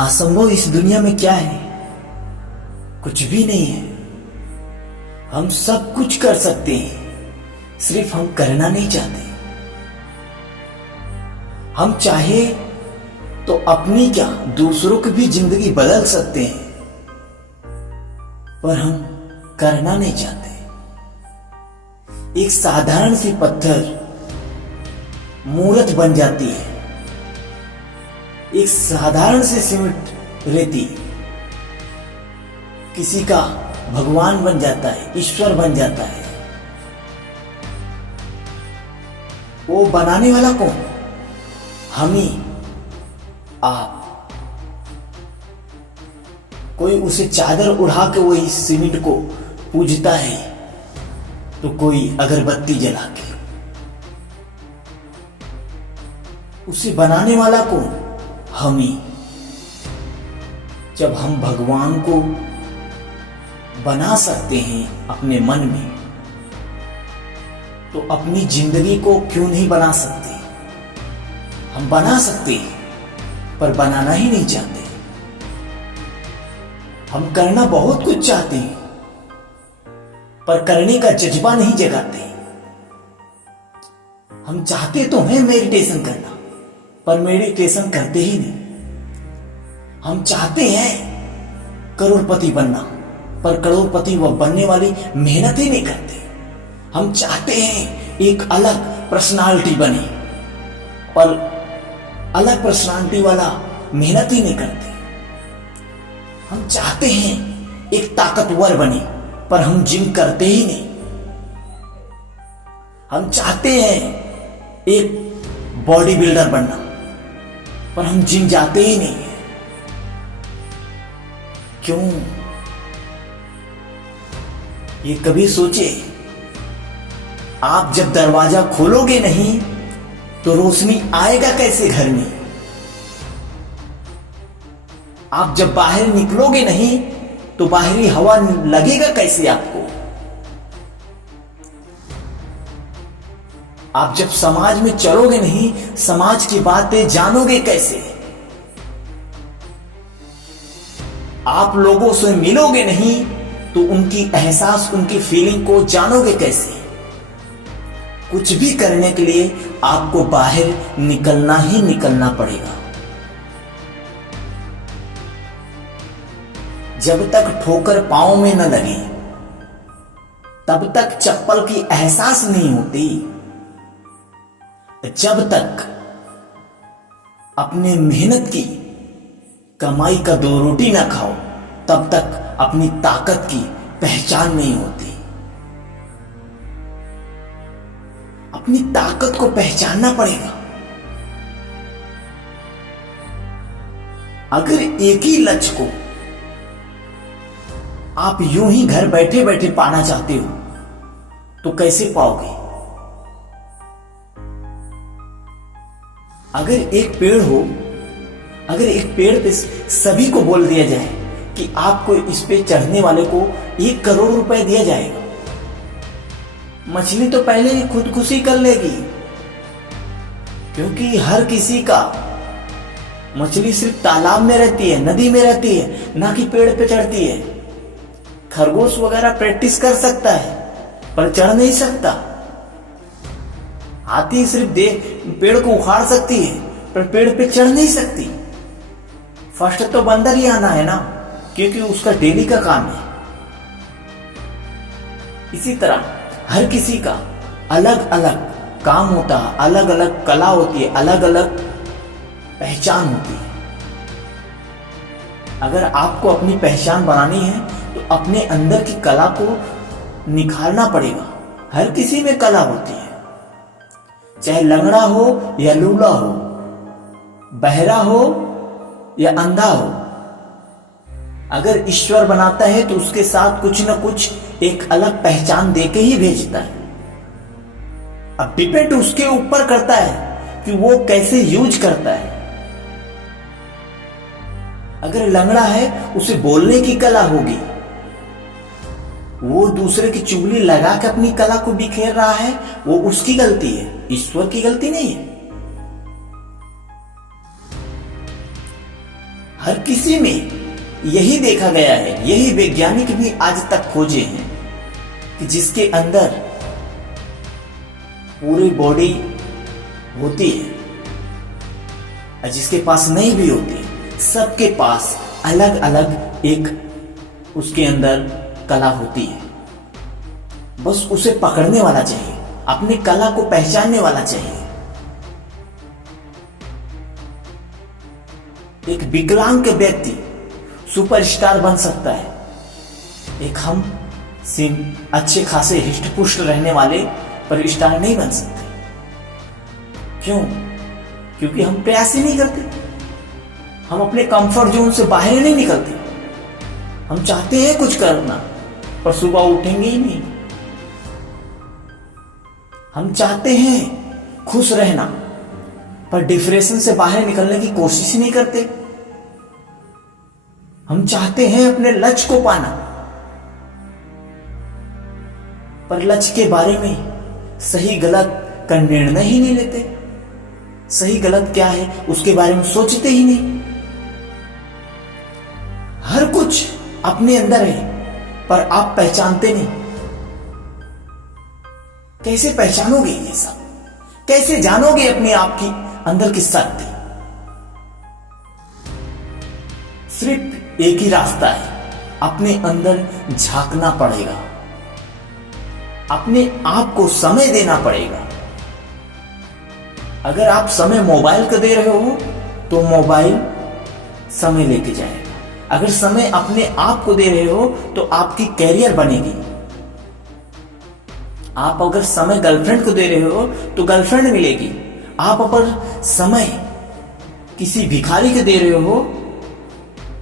असंभव इस दुनिया में क्या है? कुछ भी नहीं है। हम सब कुछ कर सकते हैं, सिर्फ हम करना नहीं चाहते। हम चाहे तो अपनी क्या, दूसरों की भी जिंदगी बदल सकते हैं, पर हम करना नहीं चाहते। एक साधारण सी पत्थर मूर्त बन जाती है, एक साधारण सी सीमेंट रेती किसी का भगवान बन जाता है, ईश्वर बन जाता है। वो बनाने वाला कौन? हम ही, आप। कोई उसे चादर उड़ा के वही सीमेंट को पूजता है, तो कोई अगरबत्ती जला के। उसे बनाने वाला कौन? हम ही। जब हम भगवान को बना सकते हैं अपने मन में, तो अपनी जिंदगी को क्यों नहीं बना सकते? हम बना सकते हैं, पर बनाना ही नहीं चाहते। हम करना बहुत कुछ चाहते हैं, पर करने का जज्बा नहीं जगाते। हम चाहते तो हैं मेडिटेशन करना, पर मेडिटेशन करते ही नहीं। हम चाहते हैं करोड़पति बनना, पर करोड़पति वह बनने वाली मेहनत ही नहीं करते। हम चाहते हैं एक अलग पर्सनालिटी बने, पर अलग पर्सनालिटी वाला मेहनत ही नहीं करते। हम चाहते हैं एक ताकतवर बने, पर हम जिम करते ही नहीं। हम चाहते हैं एक बॉडी बिल्डर बनना, पर हम जिम जाते ही नहीं। क्यों? ये कभी सोचे, आप जब दरवाजा खोलोगे नहीं तो रोशनी आएगा कैसे घर में? आप जब बाहर निकलोगे नहीं तो बाहरी हवा लगेगा कैसे आपको? आप जब समाज में चलोगे नहीं, समाज की बातें जानोगे कैसे? आप लोगों से मिलोगे नहीं तो उनकी एहसास, उनकी फीलिंग को जानोगे कैसे? कुछ भी करने के लिए आपको बाहर निकलना ही निकलना पड़ेगा। जब तक ठोकर पांव में न लगे, तब तक चप्पल की एहसास नहीं होती। जब तक अपने मेहनत की कमाई का दो रोटी ना खाओ, तब तक अपनी ताकत की पहचान नहीं होती। अपनी ताकत को पहचानना पड़ेगा। अगर एक ही लक्ष्य को आप यूं ही घर बैठे बैठे पाना चाहते हो, तो कैसे पाओगे? अगर एक पेड़ हो, अगर एक पेड़ पे सभी को बोल दिया जाए कि आपको इस पे चढ़ने वाले को 1 करोड़ रुपए दिया जाएगा, मछली तो पहले ही खुदकुशी कर लेगी। क्योंकि हर किसी का मछली सिर्फ तालाब में रहती है, नदी में रहती है, ना कि पेड़ पे चढ़ती है। खरगोश वगैरह प्रैक्टिस कर सकता है, पर चढ़ नहीं सकता। हाथी सिर्फ पेड़ को उखाड़ सकती है, पर पेड़ पे चढ़ नहीं सकती। फर्स्ट तो बंदर ही आना है ना, क्योंकि उसका डेली का काम है। इसी तरह हर किसी का अलग अलग काम होता है, अलग अलग कला होती है, अलग अलग पहचान होती है। अगर आपको अपनी पहचान बनानी है तो अपने अंदर की कला को निखारना पड़ेगा। हर किसी में कला होती है, चाहे लंगड़ा हो या लूला हो, बहरा हो या अंधा हो। अगर ईश्वर बनाता है तो उसके साथ कुछ न कुछ एक अलग पहचान देके ही भेजता है। अब डिपेंड उसके ऊपर करता है कि वो कैसे यूज करता है। अगर लंगड़ा है, उसे बोलने की कला होगी, वो दूसरे की चुगली लगा के अपनी कला को बिखेर रहा है, वो उसकी गलती है, ईश्वर की गलती नहीं है। हर किसी में यही देखा गया है, यही वैज्ञानिक भी आज तक खोजे हैं कि जिसके अंदर पूरी बॉडी होती है और जिसके पास नहीं भी होती, सबके पास अलग अलग एक उसके अंदर कला होती है। बस उसे पकड़ने वाला चाहिए, अपनी कला को पहचानने वाला चाहिए। एक विकलांग व्यक्ति सुपरस्टार बन सकता है, एक हम अच्छे खासे हिष्ट-पुष्ट रहने वाले पर स्टार नहीं बन सकते। क्यों? क्योंकि हम प्रयास ही नहीं करते, हम अपने कंफर्ट जोन से बाहर नहीं निकलते। हम चाहते हैं कुछ करना पर सुबह उठेंगे ही नहीं। हम चाहते हैं खुश रहना पर डिप्रेशन से बाहर निकलने की कोशिश नहीं करते। हम चाहते हैं अपने लक्ष्य को पाना पर लक्ष्य के बारे में सही गलत का निर्णय ही नहीं लेते। सही गलत क्या है उसके बारे में सोचते ही नहीं। हर कुछ अपने अंदर है पर आप पहचानते नहीं। कैसे पहचानोगे ये सब? कैसे जानोगे अपने आप की अंदर की शक्ति? सिर्फ एक ही रास्ता है, अपने अंदर झांकना पड़ेगा, अपने आप को समय देना पड़ेगा। अगर आप समय मोबाइल को दे रहे हो तो मोबाइल समय लेके जाएगा। अगर समय अपने आप को दे रहे हो तो आपकी कैरियर बनेगी। आप अगर समय गर्लफ्रेंड को दे रहे हो तो गर्लफ्रेंड मिलेगी। आप अगर समय किसी भिखारी को दे रहे हो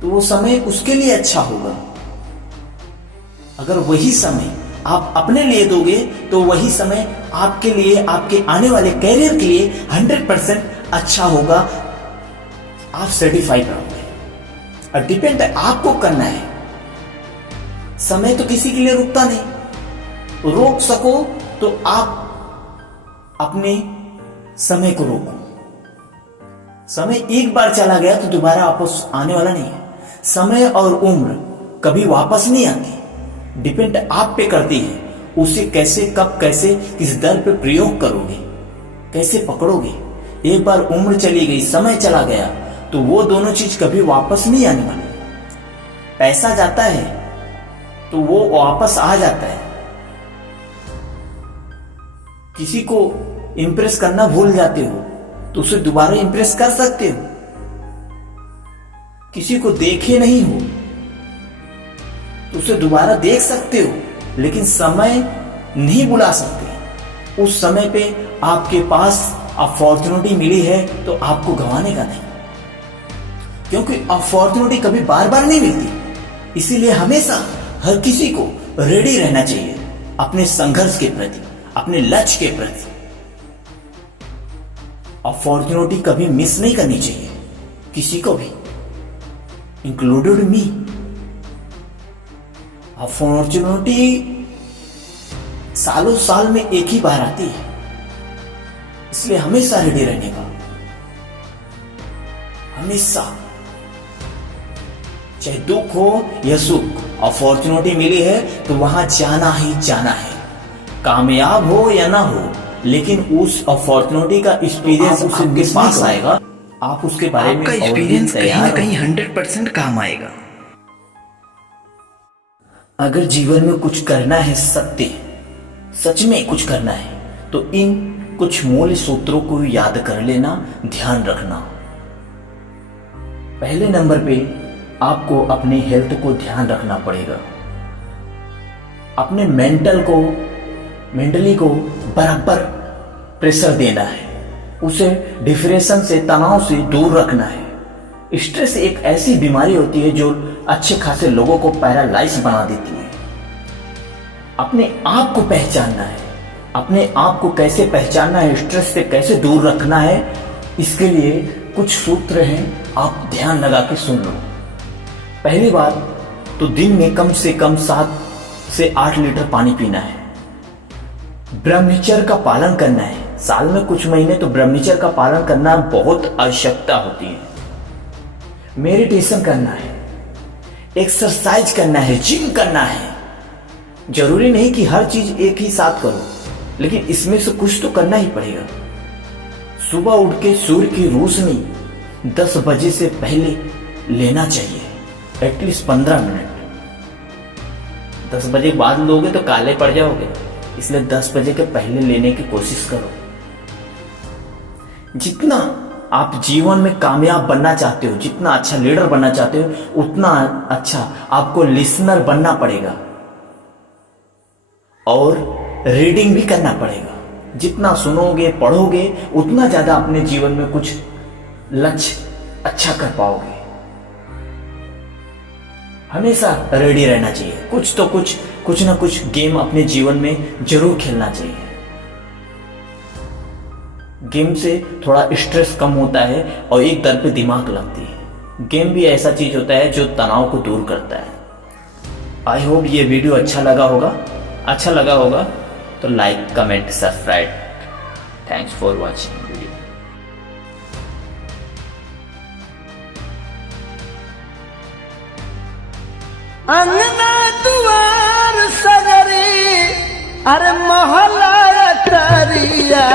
तो वो समय उसके लिए अच्छा होगा। अगर वही समय आप अपने लिए दोगे तो वही समय आपके लिए, आपके आने वाले कैरियर के लिए 100% अच्छा होगा। आप सर्टिफाइड रहोगे और डिपेंड आपको करना है। समय तो किसी के लिए रुकता नहीं। रोक सको तो आप अपने समय को रोको। समय एक बार चला गया तो दोबारा वापस आने वाला नहीं है। समय और उम्र कभी वापस नहीं आती। डिपेंड आप पे करती है उसे कैसे, कब, कैसे, किस दर पे प्रयोग करोगे, कैसे पकड़ोगे। एक बार उम्र चली गई, समय चला गया तो वो दोनों चीज कभी वापस नहीं आने वाली। पैसा जाता है तो वो वापस आ जाता है। किसी को इंप्रेस करना भूल जाते हो तो उसे दोबारा इंप्रेस कर सकते हो। किसी को देखे नहीं हो तो उसे दोबारा देख सकते हो, लेकिन समय नहीं बुला सकते। उस समय पे आपके पास अपॉर्चुनिटी मिली है तो आपको गंवाने का नहीं, क्योंकि अपॉर्चुनिटी कभी बार बार नहीं मिलती। इसीलिए हमेशा हर किसी को रेडी रहना चाहिए अपने संघर्ष के प्रति, अपने लक्ष्य के प्रति। अपॉर्चुनिटी कभी मिस नहीं करनी चाहिए किसी को भी, इंक्लूडेड मी। अपॉर्चुनिटी सालों साल में एक ही बार आती है, इसलिए हमेशा रेडी रहने का, हमेशा, चाहे दुख हो या सुख, अपॉर्चुनिटी मिली है तो वहां जाना ही जाना है। कामयाब हो या ना हो, लेकिन उस अपॉर्चुनिटी का एक्सपीरियंस आपके पास आएगा। आप उसके बारे में आपका एक्सपीरियंस कहीं ना कहीं 100% काम आएगा। अगर जीवन में कुछ करना है, सत्य सच में कुछ करना है, तो इन कुछ मूल सूत्रों को याद कर लेना, ध्यान रखना। पहले नंबर पे आपको अपने हेल्थ को ध्यान रखना पड़ेगा। अपने मेंटली को बराबर प्रेशर देना है। उसे डिप्रेशन से, तनाव से दूर रखना है। स्ट्रेस एक ऐसी बीमारी होती है जो अच्छे खासे लोगों को पैरालाइज बना देती है। अपने आप को पहचानना है। अपने आप को कैसे पहचानना है, स्ट्रेस से कैसे दूर रखना है, इसके लिए कुछ सूत्र हैं, आप ध्यान लगा के सुन लो। पहली बात तो दिन में कम से कम 7 से 8 लीटर पानी पीना है। ब्रह्मचर्य का पालन करना है। साल में कुछ महीने तो ब्रह्मचर्य का पालन करना बहुत आवश्यकता होती है। मेडिटेशन करना है, एक्सरसाइज करना है, जिम करना है। जरूरी नहीं कि हर चीज एक ही साथ करो, लेकिन इसमें से कुछ तो करना ही पड़ेगा। सुबह उठ के सूर्य की रोशनी 10 बजे से पहले लेना चाहिए, एटलीस्ट 15 मिनट। 10 बजे के बाद लोगे तो काले पड़ जाओगे, इसलिए 10 बजे के पहले लेने की कोशिश करो। जितना आप जीवन में कामयाब बनना चाहते हो, जितना अच्छा लीडर बनना चाहते हो, उतना अच्छा आपको लिसनर बनना पड़ेगा और रीडिंग भी करना पड़ेगा। जितना सुनोगे पढ़ोगे उतना ज्यादा अपने जीवन में कुछ लक्ष्य अच्छा कर पाओगे। हमेशा रेडी रहना चाहिए, कुछ ना कुछ गेम अपने जीवन में जरूर खेलना चाहिए। गेम से थोड़ा स्ट्रेस कम होता है और एक तरफ पे दिमाग लगती है। गेम भी ऐसा चीज होता है जो तनाव को दूर करता है। आई होप ये वीडियो अच्छा लगा होगा तो like, comment, subscribe. Thanks for watching video. अंगना दुआर सगरी, अरे मोहल्ला तरिया।